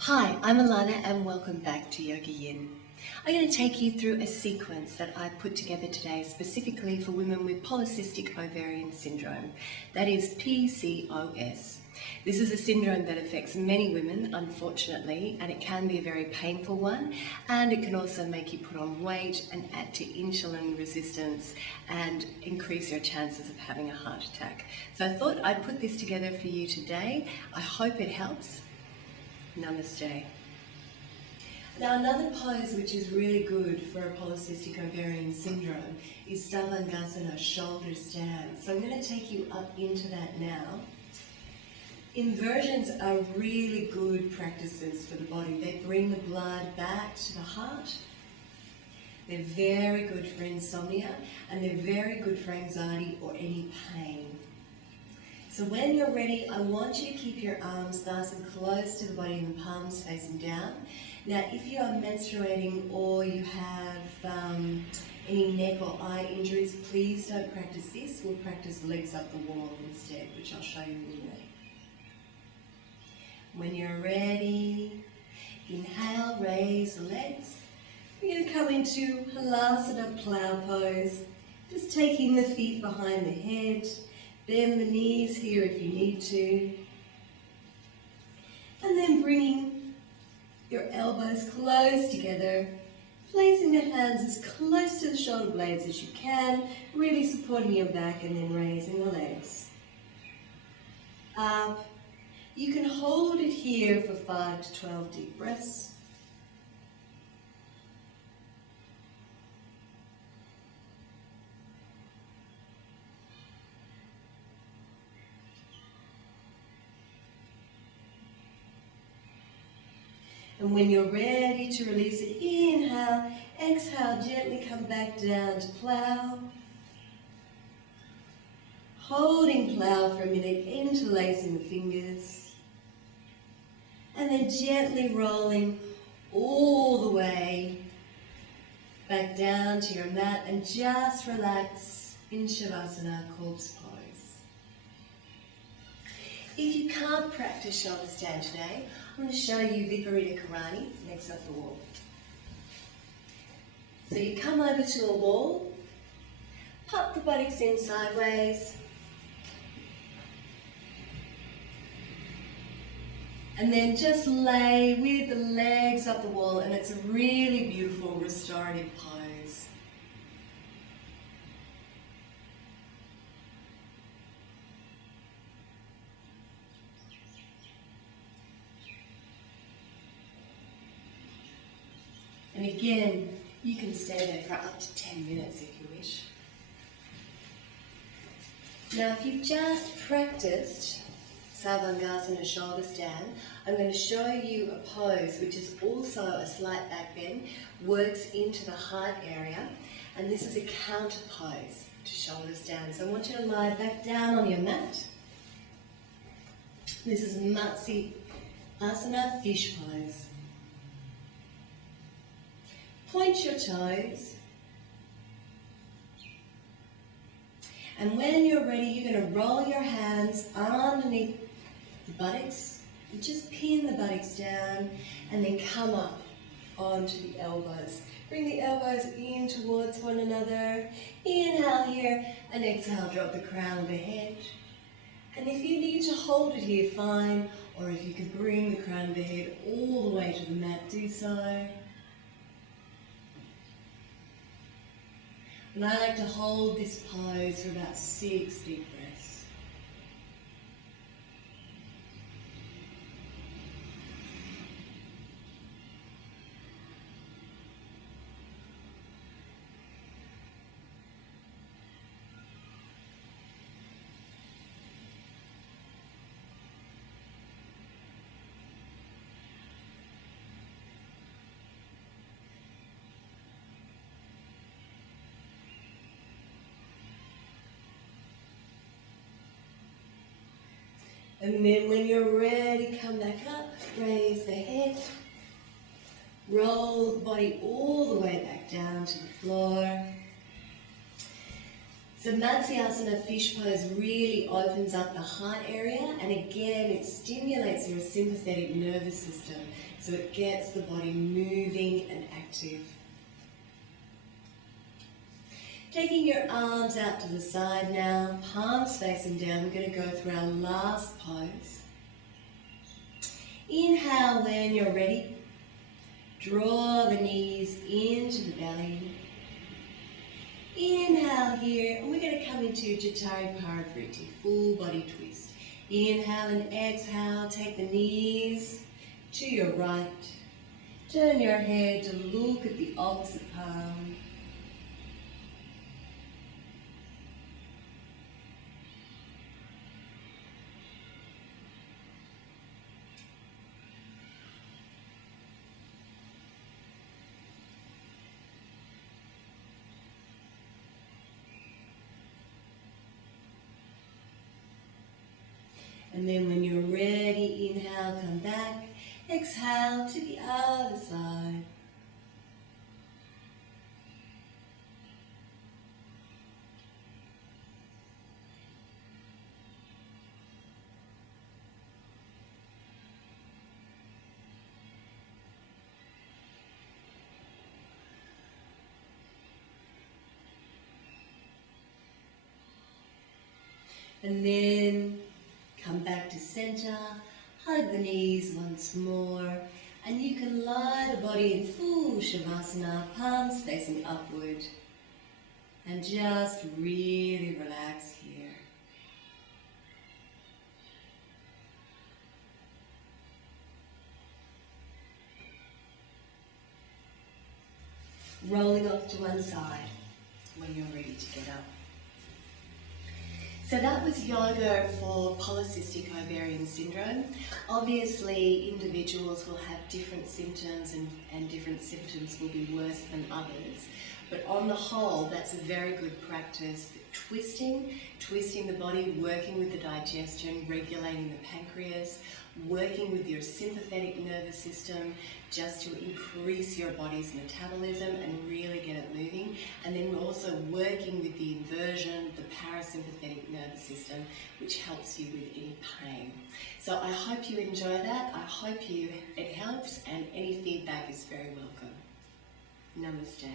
Hi, I'm Alana and welcome back to YogaYin. I'm going to take you through a sequence that I put together today specifically for women with Polycystic Ovarian Syndrome, that is PCOS. This is a syndrome that affects many women, unfortunately, and it can be a very painful one, and it can also make you put on weight and add to insulin resistance and increase your chances of having a heart attack. So I thought I'd put this together for you today. I hope it helps. Namaste. Now another pose which is really good for a polycystic ovarian syndrome is Savangasana, shoulder stand. So I'm going to take you up into that now. Inversions are really good practices for the body. They bring the blood back to the heart. They're very good for insomnia and they're very good for anxiety or any pain. So when you're ready, I want you to keep your arms nice and close to the body and the palms facing down. Now, if you are menstruating or you have any neck or eye injuries, please don't practice this. We'll practice legs up the wall instead, which I'll show you in a minute. When you're ready, inhale, raise the legs. We're going to come into Halasana Plow Pose, just taking the feet behind the head. Bend the knees here if you need to. And then bringing your elbows close together, placing the hands as close to the shoulder blades as you can, really supporting your back and then raising the legs. Up. You can hold it here for 5 to 12 deep breaths. And when you're ready to release it, inhale, exhale, gently come back down to plow. Holding plow for a minute, interlacing the fingers. And then gently rolling all the way back down to your mat and just relax in Shavasana, corpse pose. If you can't practice shoulder stand today, I'm going to show you Viparita Karani, legs up the wall. So you come over to a wall, pop the buttocks in sideways, and then just lay with the legs up the wall, and it's a really beautiful restorative pose. And again, you can stay there for up to 10 minutes if you wish. Now, if you've just practiced Savangasana shoulder stand, I'm going to show you a pose which is also a slight back bend, works into the heart area, and this is a counter pose to shoulder stand. So I want you to lie back down on your mat. This is Matsya Asana, fish pose. Point your toes, and when you're ready, you're going to roll your hands underneath the buttocks, and just pin the buttocks down, and then come up onto the elbows. Bring the elbows in towards one another. Inhale here, and exhale, drop the crown of the head. And if you need to hold it here, fine, or if you could bring the crown of the head all the way to the mat, do so. And I like to hold this pose for about 6 deep breaths. And then when you're ready, come back up, raise the head, roll the body all the way back down to the floor. So Matsyasana fish pose really opens up the heart area, and again it stimulates your sympathetic nervous system, so it gets the body moving and active. Taking your arms out to the side now, palms facing down, we're going to go through our last pose. Inhale when you're ready. Draw the knees into the belly. Inhale here, and we're going to come into Jatari Parivriti, full body twist. Inhale and exhale, take the knees to your right. Turn your head to look at the opposite palm. And then when you're ready, inhale, come back. Exhale to the other side. And then come back to center, hug the knees once more, and you can lie the body in full Shavasana, palms facing upward, and just really relax here. Rolling off to one side when you're ready to get up. So that was yoga for polycystic ovarian syndrome. Obviously, individuals will have different symptoms and different symptoms will be worse than others. But on the whole, that's a very good practice. Twisting the body, working with the digestion, regulating the pancreas, working with your sympathetic nervous system just to increase your body's metabolism and really get it moving. And then we're also working with the inversion, the parasympathetic nervous system, which helps you with any pain. So I hope you enjoy that. I hope it helps, and any feedback is very welcome. Namaste.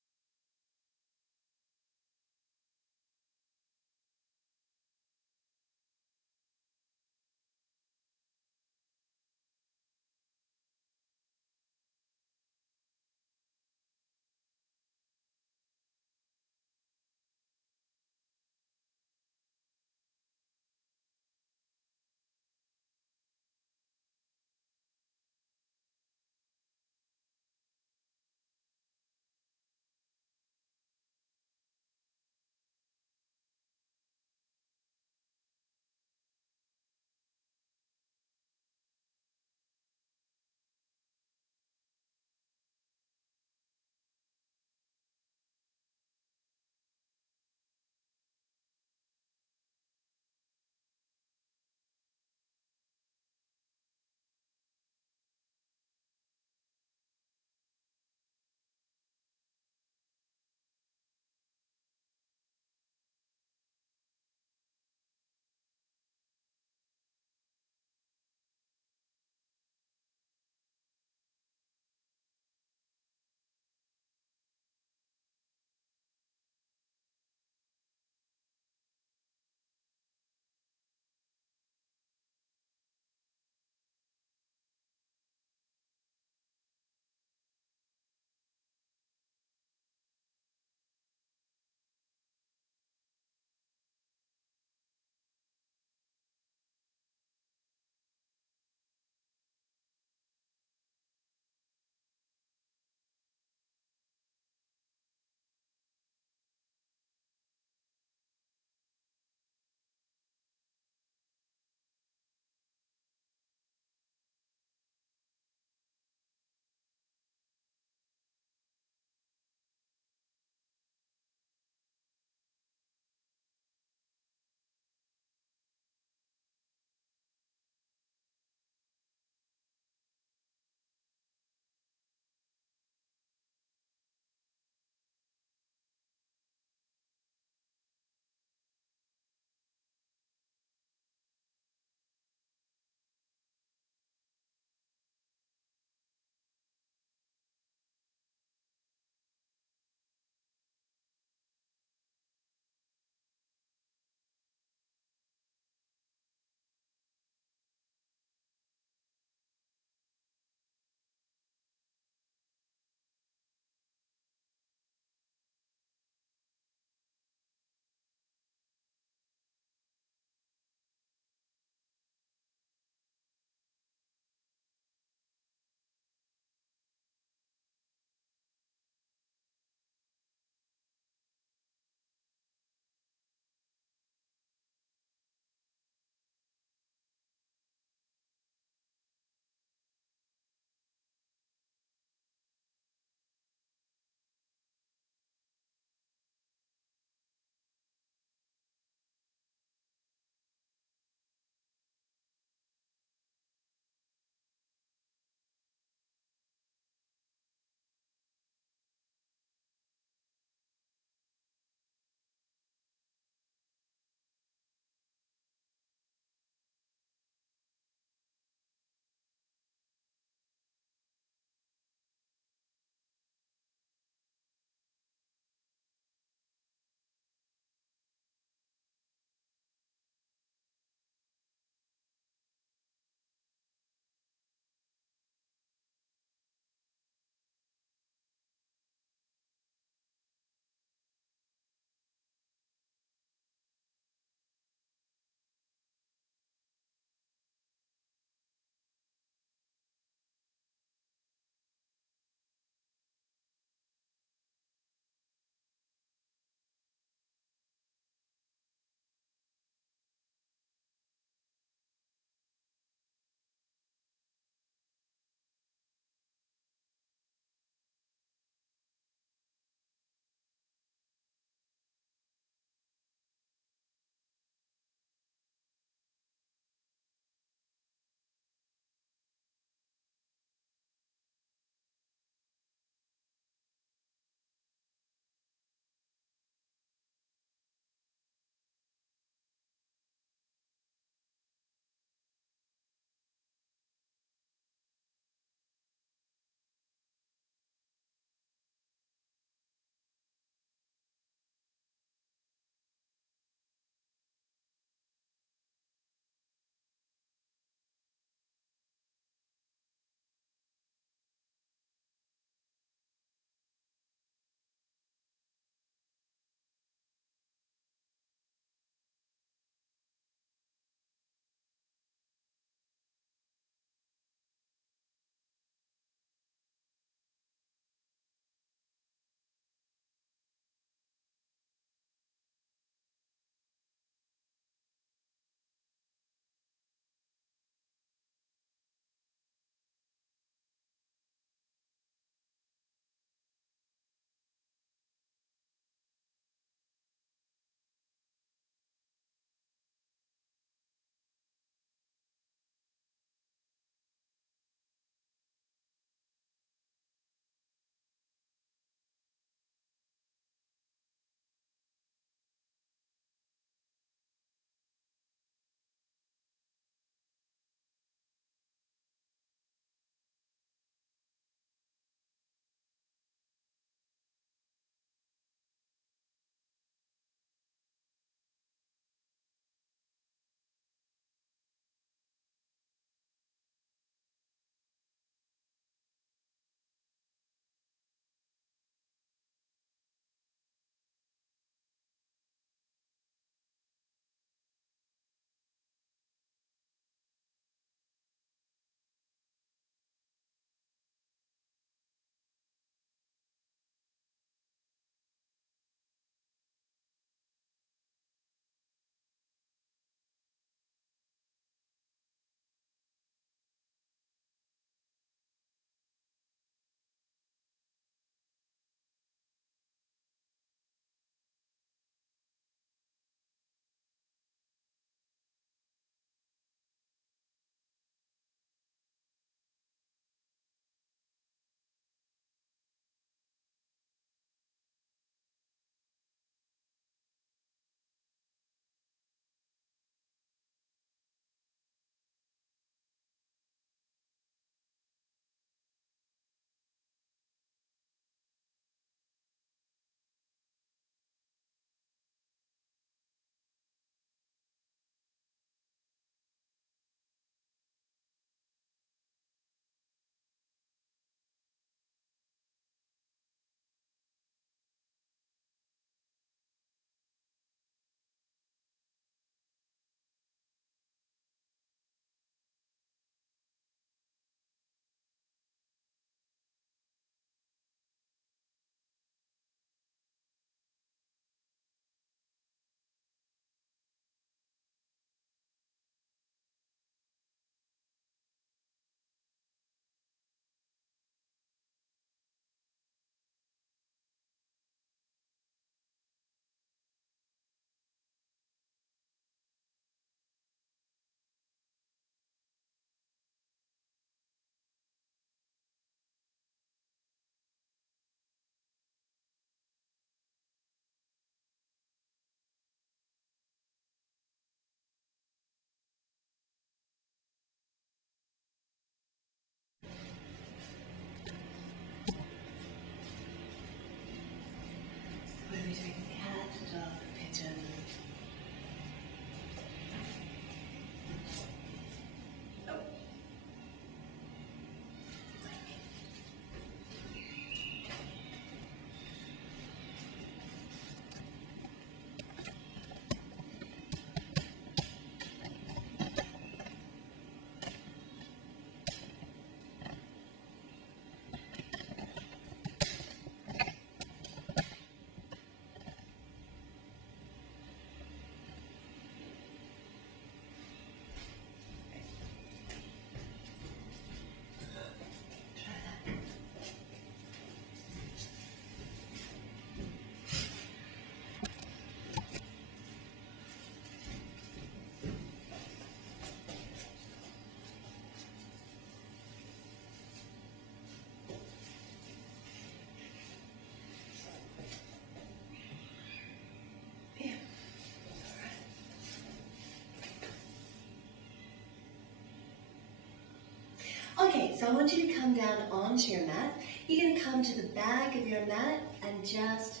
so I want you to come down onto your mat. You're going to come to the back of your mat and just...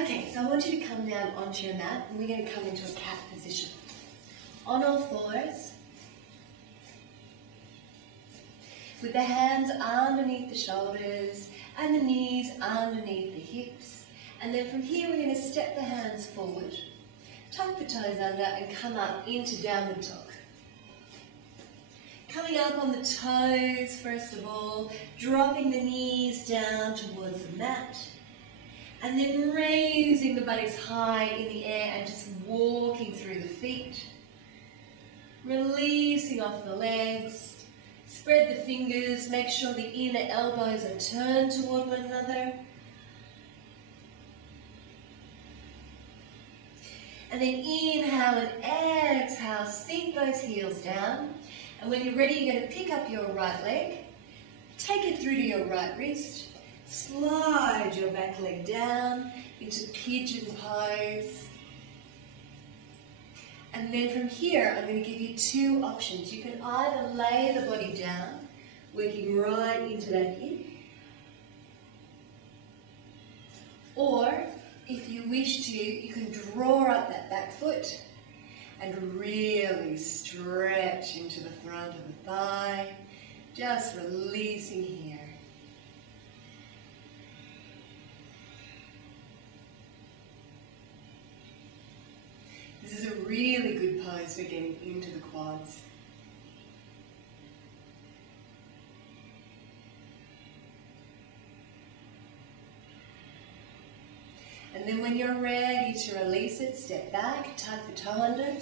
Okay, so I want you to come down onto your mat and we're going to come into a cat position. On all fours, with the hands underneath the shoulders and the knees underneath the hips. And then from here we're going to step the hands forward, tuck the toes under and come up into downward dog. Coming up on the toes first of all, dropping the knees down towards the mat. And then raising the buttocks high in the air and just walking through the feet. Releasing off the legs. Spread the fingers, make sure the inner elbows are turned toward one another. And then inhale and exhale, sink those heels down. And when you're ready, you're going to pick up your right leg, take it through to your right wrist, slide your back leg down into pigeon pose. And then from here, I'm going to give you two options. You can either lay the body down, working right into that hip, or if you wish to, you can draw up that back foot and really stretch into the front of the thigh, just releasing here. This is a really good pose for getting into the quads. And then when you're ready to release it, step back, tuck the toe under.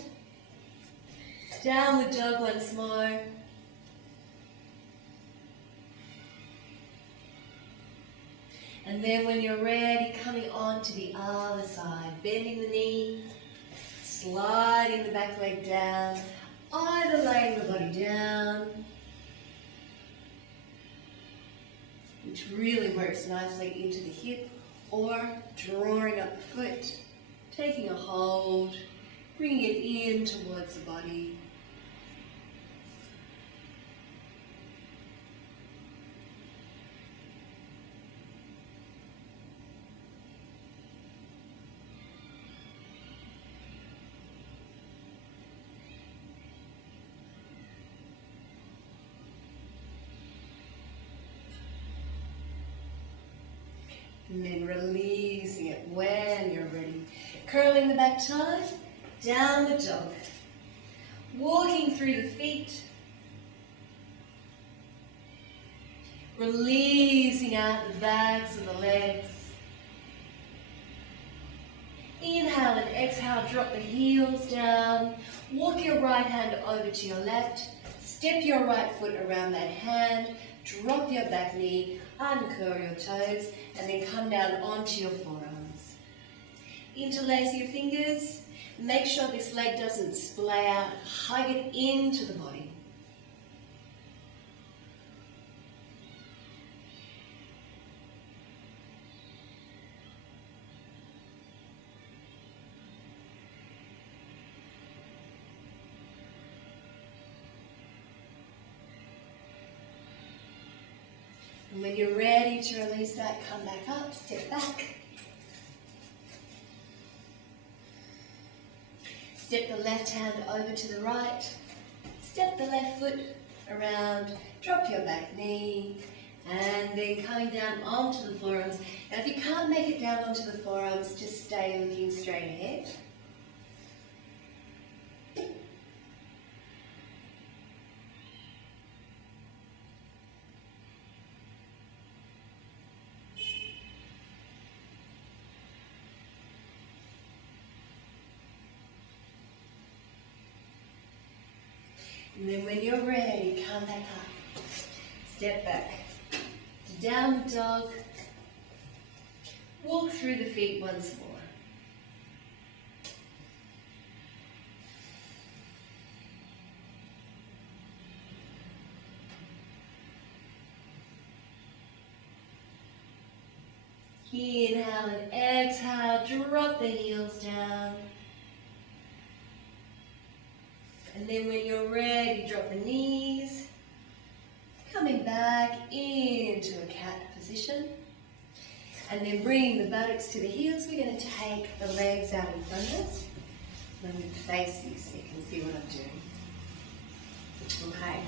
Downward dog once more. And then when you're ready, coming on to the other side, bending the knee, sliding the back leg down, either laying the body down, which really works nicely into the hip, or drawing up the foot, taking a hold, bringing it in towards the body. And then releasing it when you're ready. Curling the back toe, down the dog. Walking through the feet. Releasing out the backs of the legs. Inhale and exhale, drop the heels down. Walk your right hand over to your left. Step your right foot around that hand. Drop your back knee, uncurl your toes, and then come down onto your forearms. Interlace your fingers. Make sure this leg doesn't splay out. Hug it into the body. And when you're ready to release that, come back up, step back. Step the left hand over to the right. Step the left foot around, drop your back knee, and then coming down onto the forearms. Now if you can't make it down onto the forearms, just stay looking straight ahead. And then when you're ready, come back up. Step back to downward dog. Walk through the feet once more. Inhale and exhale, drop the heels down. And then when you're ready, drop the knees, Coming back into a cat position. And then bringing the buttocks to the heels, we're going to take the legs out in front of us. I'm going to face you so you can see what I'm doing. Okay,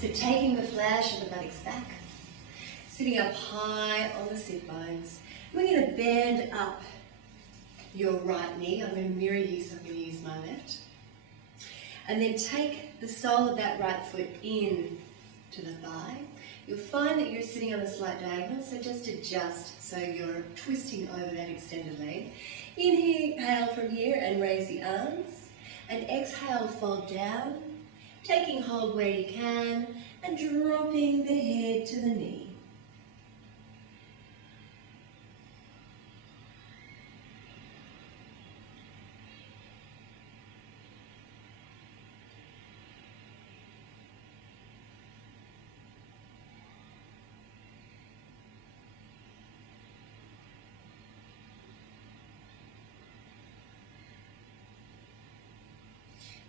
so taking the flash of the buttocks back, sitting up high on the sit bones. We're going to bend up your right knee. I'm going to mirror you, so I'm going to use my left. And then take the sole of that right foot in to the thigh. You'll find that you're sitting on a slight diagonal, so just adjust so you're twisting over that extended leg. Inhale from here and raise the arms. And exhale, fold down, taking hold where you can and dropping the head to the knee.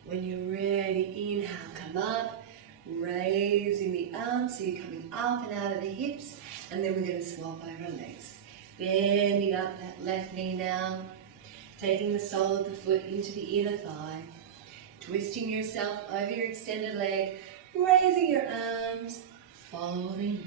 When you're ready, inhale, come up, raising the arms, so you're coming up and out of the hips, and then we're going to swap over legs. Bending up that left knee now, taking the sole of the foot into the inner thigh, twisting yourself over your extended leg, raising your arms, folding.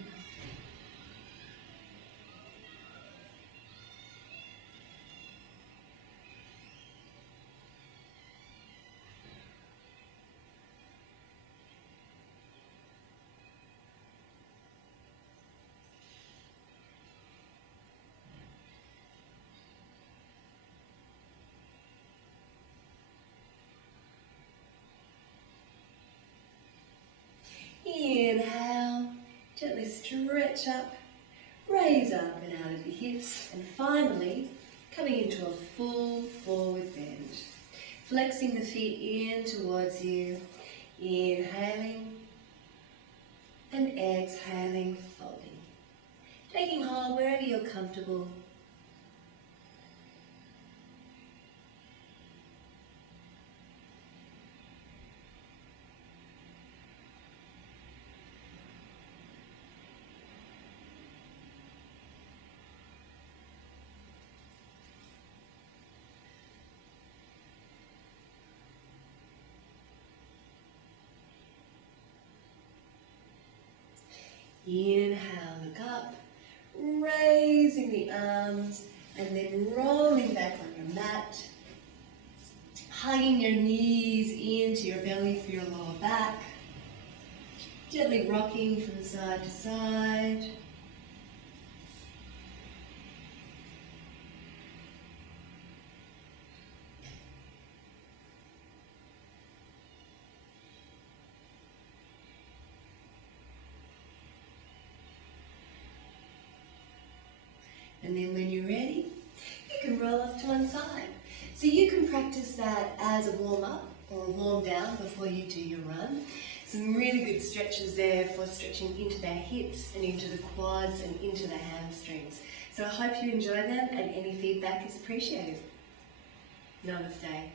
Inhale, gently stretch up, raise up and out of the hips, and finally coming into a full forward bend. Flexing the feet in towards you, inhaling and exhaling, folding. Taking hold wherever you're comfortable. Inhale, look up, raising the arms, and then rolling back on your mat, hugging your knees into your belly for your lower back, gently rocking from side to side. And then when you're ready, you can roll off to one side. So you can practice that as a warm-up or a warm-down before you do your run. Some really good stretches there for stretching into the hips and into the quads and into the hamstrings. So I hope you enjoy them, and any feedback is appreciated. Namaste.